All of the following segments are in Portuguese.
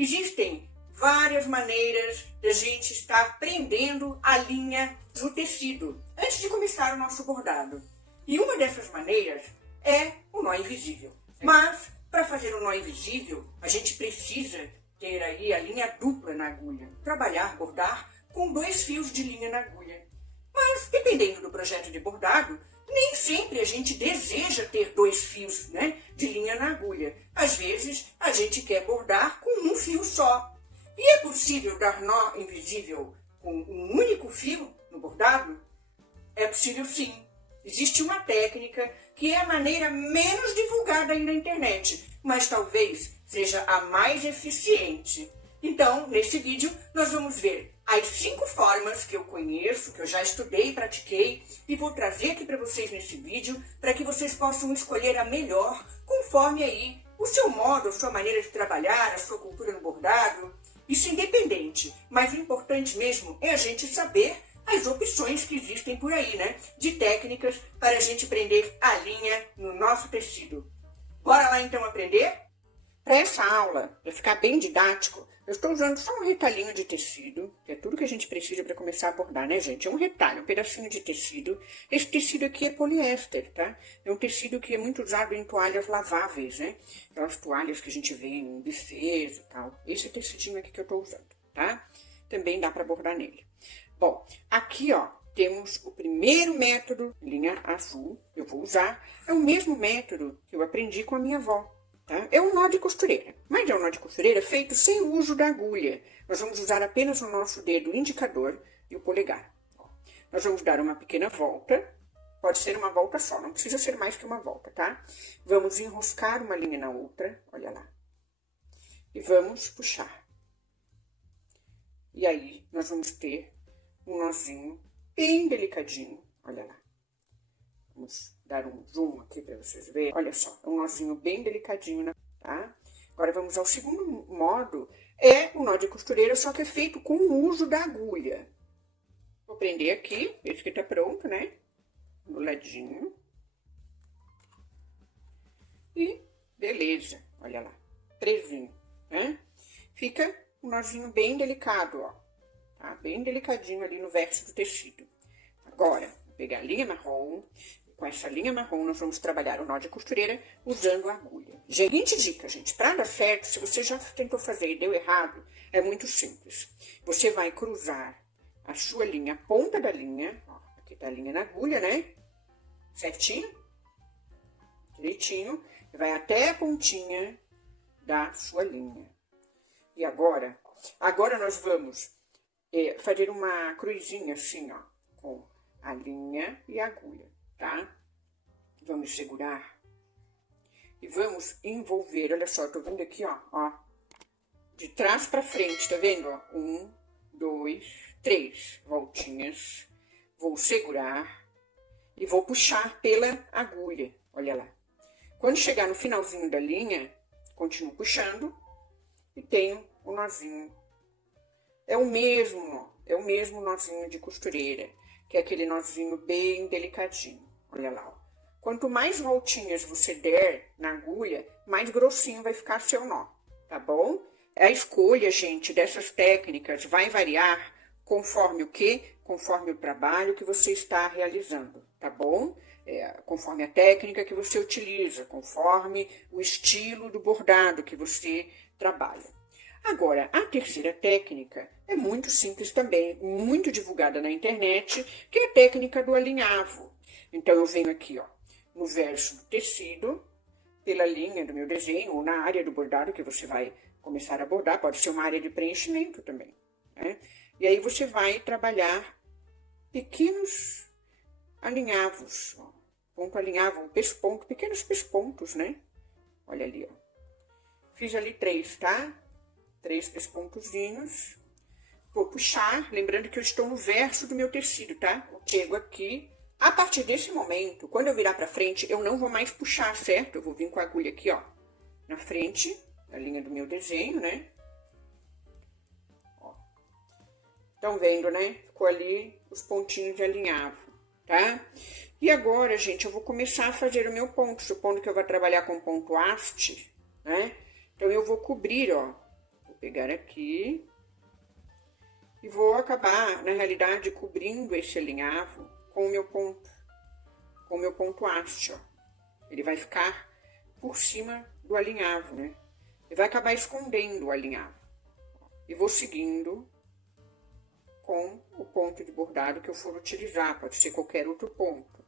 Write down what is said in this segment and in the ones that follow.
Existem várias maneiras da gente estar prendendo a linha no tecido antes de começar o nosso bordado. E uma dessas maneiras é o nó invisível. Mas, para fazer o nó invisível, a gente precisa ter aí a linha dupla na agulha. Trabalhar, bordar com 2 fios de linha na agulha. Mas, dependendo do projeto de bordado, nem sempre a gente deseja ter 2 fios, né, de linha na agulha. Às vezes, a gente quer bordar com 1 fio só. E é possível dar nó invisível com um único fio no bordado? É possível sim. Existe uma técnica que é a maneira menos divulgada aí na internet, mas talvez seja a mais eficiente. Então, nesse vídeo, nós vamos ver as 5 formas que eu conheço, que eu já estudei e pratiquei, e vou trazer aqui para vocês nesse vídeo, para que vocês possam escolher a melhor, conforme aí o seu modo, a sua maneira de trabalhar, a sua cultura no bordado. Isso independente, mas o importante mesmo é a gente saber as opções que existem por aí, né? De técnicas para a gente prender a linha no nosso tecido. Bora lá então aprender? Para essa aula, para ficar bem didático, eu estou usando só um retalhinho de tecido, que é tudo que a gente precisa para começar a bordar, né, gente? É um retalho, um pedacinho de tecido. Esse tecido aqui é poliéster, tá? É um tecido que é muito usado em toalhas laváveis, né? Aquelas toalhas que a gente vê em buffets e tal. Esse tecidinho aqui que eu estou usando, tá? Também dá para bordar nele. Bom, aqui, ó, temos o primeiro método, linha azul, eu vou usar. É o mesmo método que eu aprendi com a minha avó. Tá? É um nó de costureira, mas é um nó de costureira feito sem o uso da agulha. Nós vamos usar apenas o nosso dedo indicador e o polegar. Ó, nós vamos dar uma pequena volta, pode ser uma volta só, não precisa ser mais que uma volta, tá? Vamos enroscar uma linha na outra, olha lá. E vamos puxar. E aí, nós vamos ter um nozinho bem delicadinho, olha lá. Vamos dar um zoom aqui para vocês verem. Olha só, é um nozinho bem delicadinho, tá? Agora vamos ao segundo modo. É o nó de costureira, só que é feito com o uso da agulha. Vou prender aqui, esse que tá pronto, né? Do ladinho. E beleza, olha lá. Presinho, né? Fica um nozinho bem delicado, ó. Tá? Bem delicadinho ali no verso do tecido. Agora, vou pegar a linha marrom. Com essa linha marrom, nós vamos trabalhar o nó de costureira usando a agulha. Seguinte dica, gente, para dar certo, se você já tentou fazer e deu errado, é muito simples. Você vai cruzar a sua linha, a ponta da linha, ó, aqui tá a linha na agulha, né? Certinho, direitinho, e vai até a pontinha da sua linha. E agora nós vamos fazer uma cruzinha assim, ó, com a linha e a agulha. Tá? Vamos segurar e vamos envolver, olha só, eu tô vendo aqui, ó, de trás pra frente, tá vendo, ó? 1, 2, 3 voltinhas, vou segurar e vou puxar pela agulha, olha lá. Quando chegar no finalzinho da linha, continuo puxando e tenho o nozinho. É o mesmo nozinho de costureira, que é aquele nozinho bem delicadinho. Olha lá, ó. Quanto mais voltinhas você der na agulha, mais grossinho vai ficar seu nó, tá bom? A escolha, gente, dessas técnicas vai variar conforme o quê? Conforme o trabalho que você está realizando, tá bom? Conforme a técnica que você utiliza, conforme o estilo do bordado que você trabalha. Agora, a terceira técnica é muito simples também, muito divulgada na internet, que é a técnica do alinhavo. Então, eu venho aqui, ó, no verso do tecido, pela linha do meu desenho, ou na área do bordado que você vai começar a bordar, pode ser uma área de preenchimento também, né? E aí, você vai trabalhar pequenos alinhavos, ó, ponto alinhavo, pesponto, pequenos pespontos, né? Olha ali, ó. Fiz ali 3, tá? 3 pespontozinhos. Vou puxar, lembrando que eu estou no verso do meu tecido, tá? Eu pego aqui. A partir desse momento, quando eu virar pra frente, eu não vou mais puxar, certo? Eu vou vir com a agulha aqui, ó, na frente, na linha do meu desenho, né? Ó. Estão vendo, né? Ficou ali os pontinhos de alinhavo, tá? E agora, gente, eu vou começar a fazer o meu ponto, supondo que eu vou trabalhar com ponto haste, né? Então, eu vou cobrir, ó, o pegar aqui e vou acabar, na realidade, cobrindo esse alinhavo com o meu ponto haste, ó. Ele vai ficar por cima do alinhavo, né? E vai acabar escondendo o alinhavo. E vou seguindo com o ponto de bordado que eu for utilizar, pode ser qualquer outro ponto,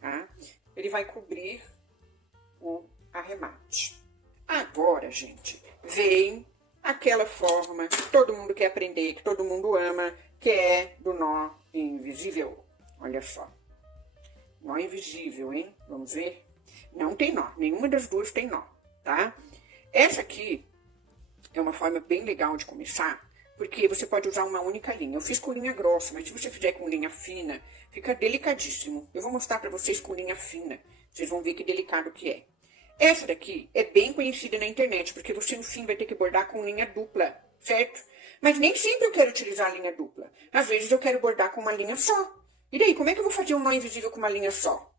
tá? Ele vai cobrir o arremate. Agora, gente, vem aquela forma que todo mundo quer aprender, que todo mundo ama, que é do nó invisível. Olha só. Nó invisível, hein? Vamos ver? Não tem nó, nenhuma das duas tem nó, tá? Essa aqui é uma forma bem legal de começar, porque você pode usar uma única linha. Eu fiz com linha grossa, mas se você fizer com linha fina, fica delicadíssimo. Eu vou mostrar pra vocês com linha fina, vocês vão ver que delicado que é. Essa daqui é bem conhecida na internet, porque você no fim vai ter que bordar com linha dupla, certo? Mas nem sempre eu quero utilizar a linha dupla. Às vezes eu quero bordar com uma linha só. E daí, como é que eu vou fazer um nó invisível com uma linha só?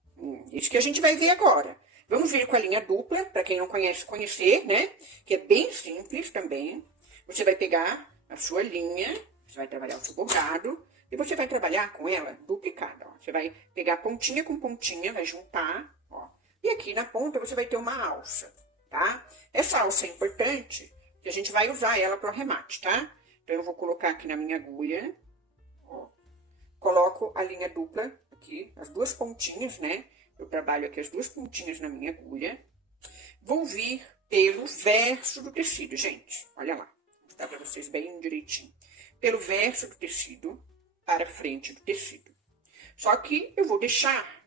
Isso que a gente vai ver agora. Vamos ver com a linha dupla, para quem não conhece, conhecer, né? Que é bem simples também. Você vai pegar a sua linha, você vai trabalhar o seu bordado, e você vai trabalhar com ela duplicada, ó. Você vai pegar pontinha com pontinha, vai juntar, ó. E aqui na ponta você vai ter uma alça, tá? Essa alça é importante, que a gente vai usar ela pro arremate, tá? Então, eu vou colocar aqui na minha agulha, ó. Coloco a linha dupla aqui, as duas pontinhas, né? Eu trabalho aqui as duas pontinhas na minha agulha. Vou vir pelo verso do tecido, gente. Olha lá, vou mostrar pra vocês bem direitinho. Pelo verso do tecido para frente do tecido. Só que eu vou deixar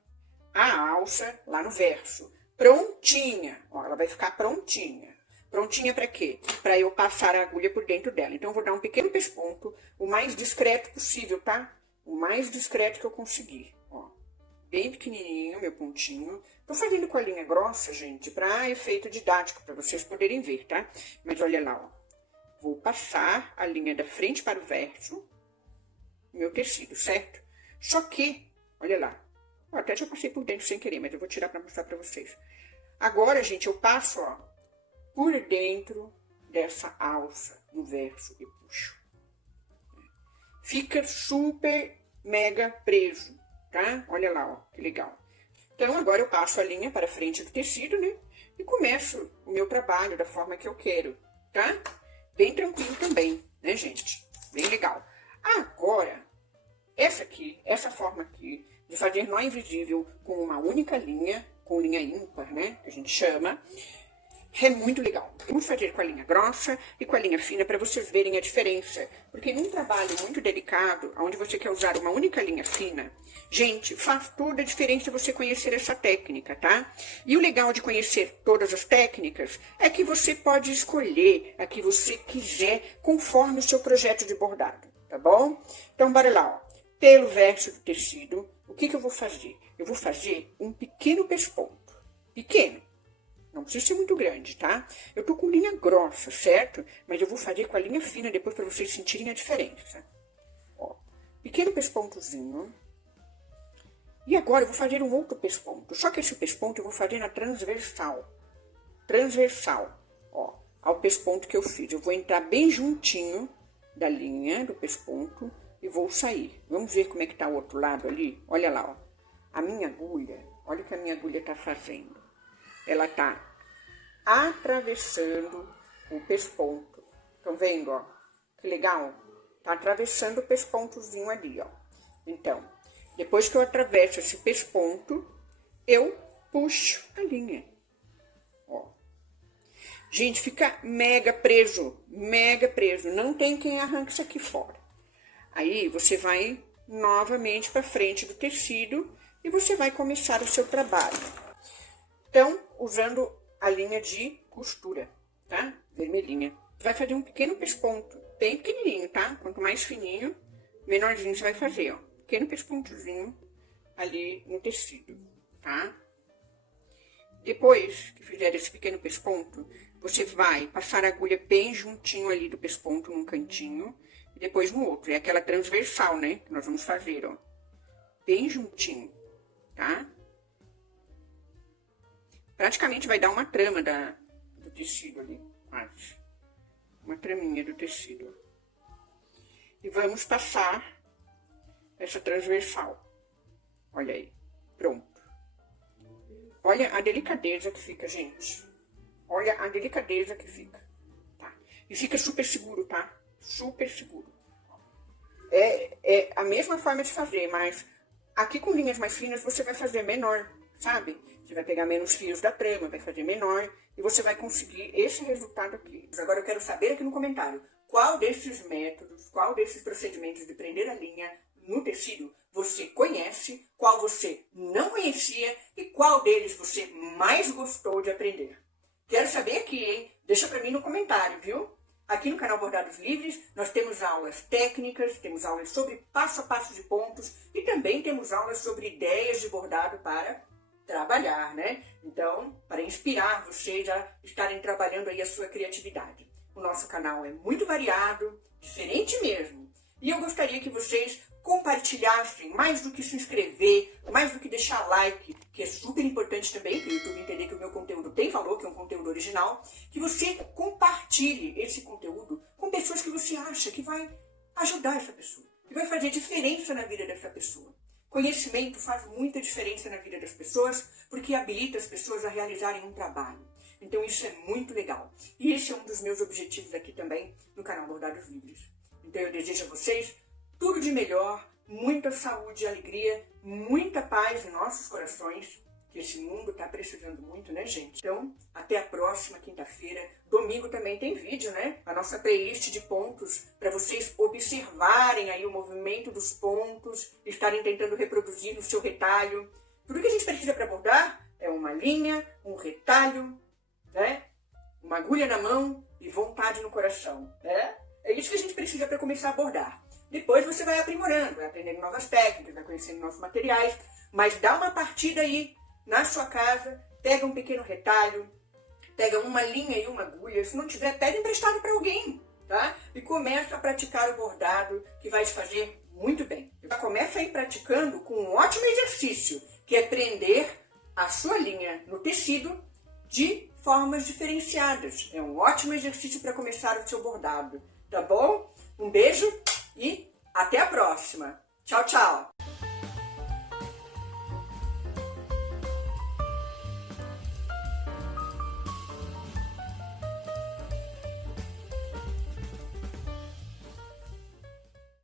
a alça lá no verso, prontinha. Ó, ela vai ficar prontinha. Prontinha para quê? Para eu passar a agulha por dentro dela. Então, eu vou dar um pequeno pesponto, o mais discreto possível, tá? O mais discreto que eu conseguir, ó. Bem pequenininho, meu pontinho. Tô fazendo com a linha grossa, gente, para efeito didático, para vocês poderem ver, tá? Mas olha lá, ó. Vou passar a linha da frente para o verso, meu tecido, certo? Só que, olha lá. Ó, até já passei por dentro sem querer, mas eu vou tirar para mostrar para vocês. Agora, gente, eu passo, ó, por dentro dessa alça no verso e puxo. Fica super mega preso, tá? Olha lá, ó, que legal. Então, agora eu passo a linha para frente do tecido, né? E começo o meu trabalho da forma que eu quero, tá? Bem tranquilo também, né, gente? Bem legal. Agora, essa forma aqui de fazer nó invisível com uma única linha, com linha ímpar, né? Que a gente chama, é muito legal. Vamos fazer com a linha grossa e com a linha fina para vocês verem a diferença. Porque num trabalho muito delicado, onde você quer usar uma única linha fina, gente, faz toda a diferença você conhecer essa técnica, tá? E o legal de conhecer todas as técnicas é que você pode escolher a que você quiser conforme o seu projeto de bordado, tá bom? Então, bora lá, ó. Pelo verso do tecido, o que eu vou fazer? Eu vou fazer um pequeno pesponto. Pequeno. Não precisa ser muito grande, tá? Eu tô com linha grossa, certo? Mas eu vou fazer com a linha fina depois para vocês sentirem a diferença. Ó, pequeno pespontozinho. E agora eu vou fazer um outro pesponto. Só que esse pesponto eu vou fazer na transversal. Transversal, ó, ao pesponto que eu fiz. Eu vou entrar bem juntinho da linha do pesponto e vou sair. Vamos ver como é que tá o outro lado ali? Olha lá, ó. A minha agulha, olha o que a minha agulha tá fazendo. Ela tá atravessando o pesponto. Estão vendo, ó? Que legal? Tá atravessando o pespontozinho ali, ó. Então, depois que eu atravesso esse pesponto, eu puxo a linha. Ó. Gente, fica mega preso, mega preso. Não tem quem arranque isso aqui fora. Aí, você vai novamente para frente do tecido e você vai começar o seu trabalho. Então, usando a linha de costura, tá? Vermelhinha. Você vai fazer um pequeno pesponto, bem pequenininho, tá? Quanto mais fininho, menorzinho você vai fazer, ó. Pequeno pespontozinho ali no tecido, tá? Depois que fizer esse pequeno pesponto, você vai passar a agulha bem juntinho ali do pesponto, num cantinho, e depois no outro. É aquela transversal, né? Que nós vamos fazer, ó. Bem juntinho, tá? Praticamente vai dar uma trama do tecido ali, quase. uma traminha do tecido. E vamos passar essa transversal. Olha aí, pronto. Olha a delicadeza que fica, gente. Olha a delicadeza que fica, tá? E fica super seguro, tá? Super seguro. É a mesma forma de fazer, mas aqui com linhas mais finas você vai fazer menor, sabe? Você vai pegar menos fios da trama, vai fazer menor e você vai conseguir esse resultado aqui. Agora eu quero saber aqui no comentário, qual desses métodos, qual desses procedimentos de prender a linha no tecido você conhece, qual você não conhecia e qual deles você mais gostou de aprender. Quero saber aqui, hein? Deixa pra mim no comentário, viu? Aqui no canal Bordados Livres, nós temos aulas técnicas, temos aulas sobre passo a passo de pontos e também temos aulas sobre ideias de bordado para trabalhar, né? Então, para inspirar vocês a estarem trabalhando aí a sua criatividade. O nosso canal é muito variado, diferente mesmo. E eu gostaria que vocês compartilhassem, mais do que se inscrever, mais do que deixar like, que é super importante também para o YouTube entender que o meu conteúdo tem valor, que é um conteúdo original, que você compartilhe esse conteúdo com pessoas que você acha que vai ajudar essa pessoa, que vai fazer diferença na vida dessa pessoa. Conhecimento faz muita diferença na vida das pessoas, porque habilita as pessoas a realizarem um trabalho. Então isso é muito legal. E esse é um dos meus objetivos aqui também no canal Bordados Livres. Então eu desejo a vocês tudo de melhor, muita saúde e alegria, muita paz em nossos corações, que esse mundo está precisando muito, né, gente? Então, até a próxima quinta-feira. Domingo também tem vídeo, né? A nossa playlist de pontos, para vocês observarem aí o movimento dos pontos, estarem tentando reproduzir no seu retalho. Tudo que a gente precisa para bordar é uma linha, um retalho, né? Uma agulha na mão e vontade no coração, né? É isso que a gente precisa para começar a bordar. Depois você vai aprimorando, vai aprendendo novas técnicas, vai conhecendo novos materiais, mas dá uma partida aí na sua casa, pega um pequeno retalho, pega uma linha e uma agulha, se não tiver, pede emprestado para alguém, tá? E começa a praticar o bordado, que vai te fazer muito bem. Já começa aí praticando com um ótimo exercício, que é prender a sua linha no tecido de formas diferenciadas. É um ótimo exercício para começar o seu bordado, tá bom? Um beijo e até a próxima. Tchau, tchau!